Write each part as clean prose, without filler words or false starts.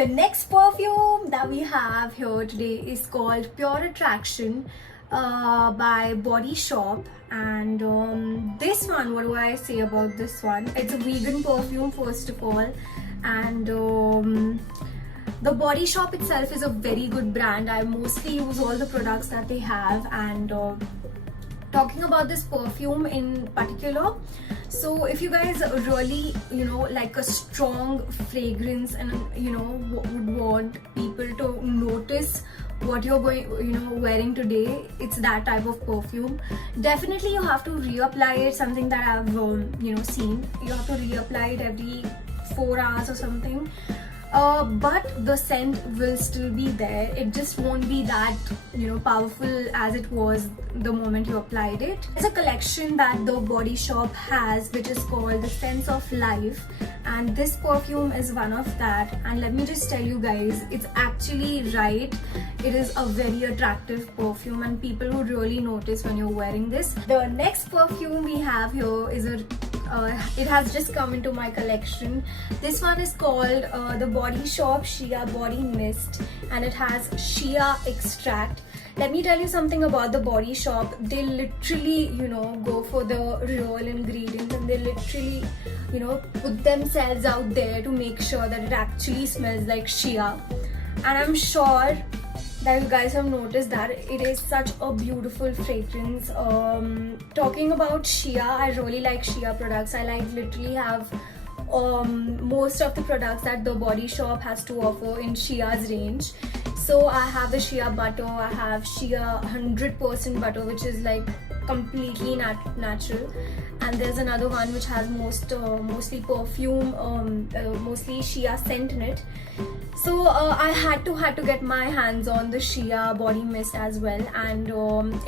The next perfume that we have here today is called Pure Attraction by Body Shop. And this one, what do I say about this one? It's a vegan perfume, first of all. And the Body Shop itself is a very good brand. I mostly use all the products that they have. And talking about this perfume in particular, so if you guys really like a strong fragrance and would want people to notice what you're wearing today, it's that type of perfume. Definitely you have to reapply it, something that I've seen. You have to reapply it every 4 hours or something. But the scent will still be there. It just won't be that powerful as it was the moment you applied it. There's a collection that the Body Shop has which is called the Sense of Life, and this perfume is one of that. And let me just tell you guys, it's actually right. It is a very attractive perfume and people would really notice when you're wearing this. The next perfume we have here is it has just come into my collection. This one is called the Body Shop Shea Body Mist, and it has shea extract. Let me tell you something about the Body Shop. They literally go for the real ingredients, and they literally put themselves out there to make sure that it actually smells like shea. And I'm sure that you guys have noticed that it is such a beautiful fragrance. Talking about shea, I really like shea products. I literally have most of the products that the Body Shop has to offer in shea's range. So I have the shea butter, I have shea 100% butter, which is like completely natural, and there's another one which has mostly perfume, mostly shea scent in it. So I had to get my hands on the shea body mist as well, and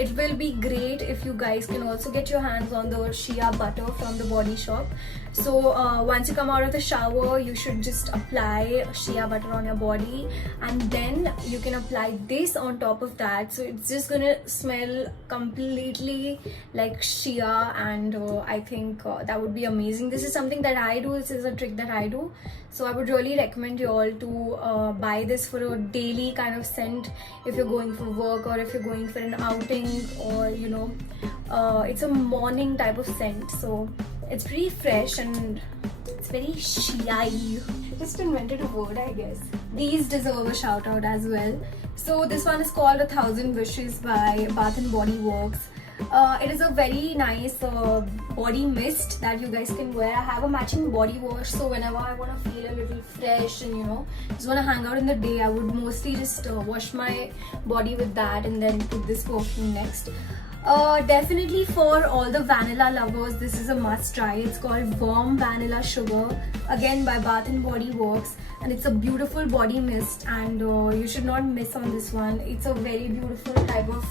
it will be great if you guys can also get your hands on the shea butter from the Body Shop. So once you come out of the shower, you should just apply shea butter on your body, and then you can apply this on top of that. So it's just gonna smell completely like shea, and I think that would be amazing. This is something that I do. This is a trick that I do. So I would really recommend you all to buy this for a daily kind of scent if you're going for work or if you're going for an outing, or it's a morning type of scent. So it's pretty fresh and it's very shea. Just invented a word, I guess. These deserve a shout out as well. So this one is called 1,000 Wishes by Bath and Body Works. It is a very nice body mist that you guys can wear. I have a matching body wash, so whenever I want to feel a little fresh and just want to hang out in the day, I would mostly just wash my body with that and then put this perfume next. Definitely for all the vanilla lovers, this is a must try. It's called Warm Vanilla Sugar, again by Bath and Body Works, and it's a beautiful body mist, and you should not miss on this one. It's a very beautiful type of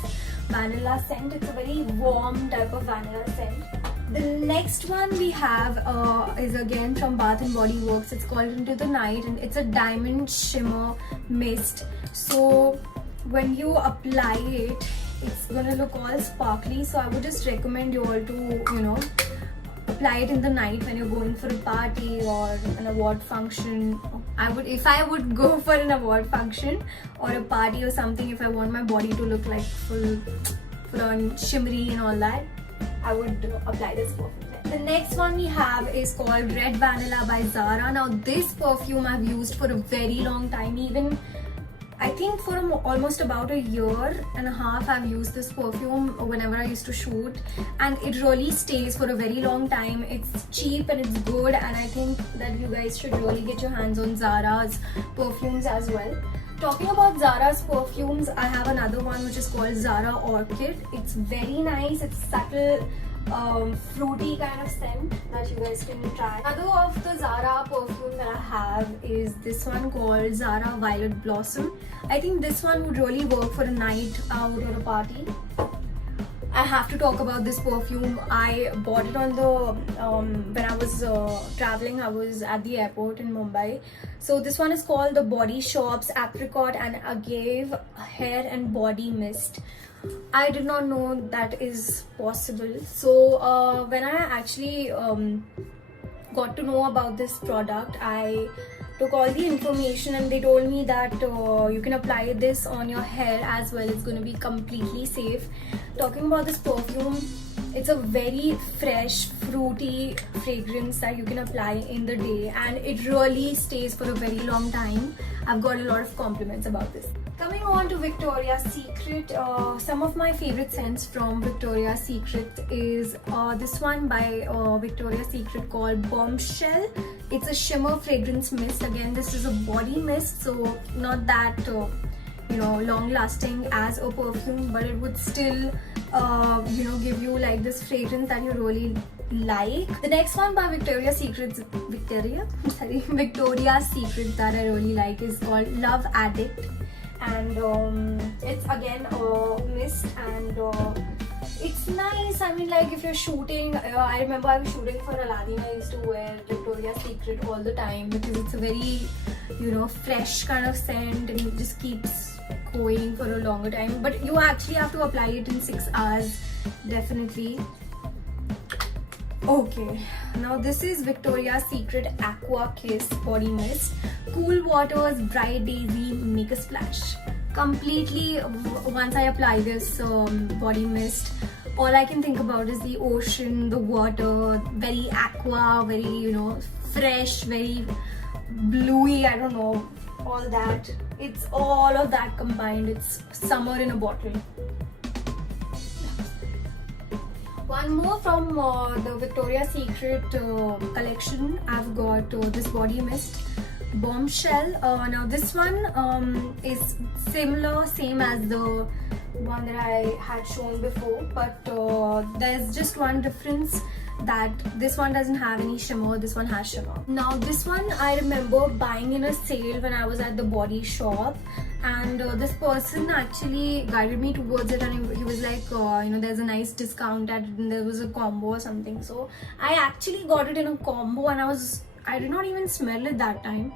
vanilla scent. It's a very warm type of vanilla scent. The next one we have is again from Bath and Body Works. It's called Into the Night, and it's a diamond shimmer mist. So when you apply it, it's gonna look all sparkly. So I would just recommend you all to apply it in the night when you're going for a party or an award function. If I would go for an award function or a party or something, if I want my body to look like full on shimmery and all that, I would apply this perfume. The next one we have is called Red Vanilla by Zara. Now this perfume I've used for a very long time, even I think for almost about a year and a half I've used this perfume whenever I used to shoot, and it really stays for a very long time. It's cheap and it's good, and I think that you guys should really get your hands on Zara's perfumes as well. Talking about Zara's perfumes, I have another one which is called Zara Orchid. It's very nice. It's subtle, fruity kind of scent that you guys can try. Another of the Zara perfume that I have is this one called Zara Violet Blossom. I think this one would really work for a night out or a party. I have to talk about this perfume. I bought it on the when I was traveling. I was at the airport in Mumbai. So this one is called the Body Shop's Apricot and Agave Hair and Body Mist. I did not know that is possible. So when I actually got to know about this product, I took all the information, and they told me that you can apply this on your hair as well. It's going to be completely safe. Talking about this perfume, it's a very fresh, fruity fragrance that you can apply in the day, and it really stays for a very long time. I've got a lot of compliments about this. Coming on to Victoria's Secret, some of my favorite scents from Victoria's Secret is this one by Victoria's Secret called Bombshell. It's a shimmer fragrance mist. Again, this is a body mist, so not that long lasting as a perfume, but it would still give you like this fragrance that you really like. The next one by Victoria's Secret that I really like is called Love Addict, and it's again a mist, and it's nice. I mean, like if you're shooting, I remember I was shooting for Aladdin. I used to wear Victoria's Secret all the time because it's a very fresh kind of scent, and it just keeps going for a longer time. But you actually have to apply it in 6 hours, definitely. Okay, now this is Victoria's Secret Aqua Kiss Body Mist. Cool waters, bright daisy, make a splash. Completely, once I apply this body mist, all I can think about is the ocean, the water, very aqua, very fresh, very bluey, I don't know, all that. It's all of that combined. It's summer in a bottle. One more from the Victoria's Secret collection. I've got this body mist, Bombshell. Now this one is similar, same as the one that I had shown before, but there's just one difference, that this one doesn't have any shimmer, this one has shimmer. Now this one I remember buying in a sale when I was at the Body Shop, and this person actually guided me towards it, and he was like there's a nice discount at it, and there was a combo or something. So I actually got it in a combo, and I did not even smell it that time.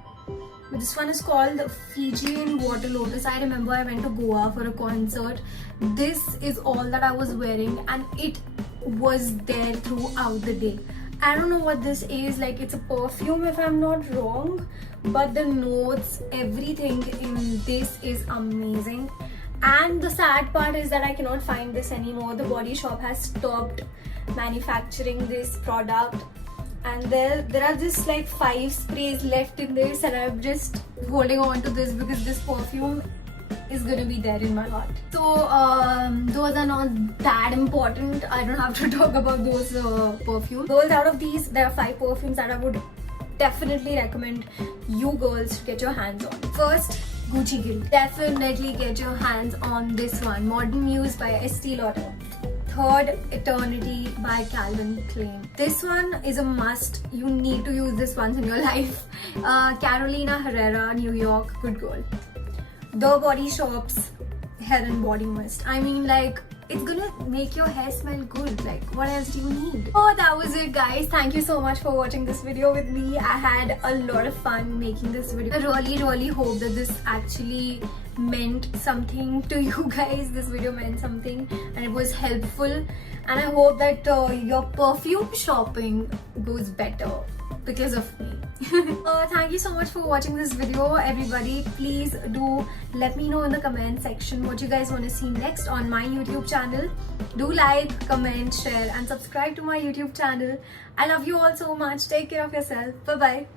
But this one is called Fijian Water Lotus. I remember I went to Goa for a concert. This is all that I was wearing, and it was there throughout the day. I don't know what this is, like it's a perfume if I'm not wrong, but the notes, everything in this is amazing. And the sad part is that I cannot find this anymore. The Body Shop has stopped manufacturing this product, and there are just like 5 sprays left in this, and I'm just holding on to this because this perfume is gonna be there in my heart. So those are not that important. I don't have to talk about those perfumes. Girls, out of these, there are 5 perfumes that I would definitely recommend you girls to get your hands on. First, Gucci Guild. Definitely get your hands on this one, Modern Muse by Estee Lauder. Third, Eternity by Calvin Klein. This one is a must. You need to use this once in your life. Carolina Herrera, New York, Good Girl. The Body Shop's Hair and Body Mist. I mean, like, it's gonna make your hair smell good. Like, what else do you need? Oh, that was it, guys. Thank you so much for watching this video with me. I had a lot of fun making this video. I really hope that this actually meant something to you guys. This video meant something and it was helpful, and I hope that your perfume shopping goes better because of me. Thank you so much for watching this video, everybody. Please do let me know in the comment section what you guys want to see next on my YouTube channel. Do like, comment, share and subscribe to my YouTube channel. I love you all so much. Take care of yourself. Bye bye.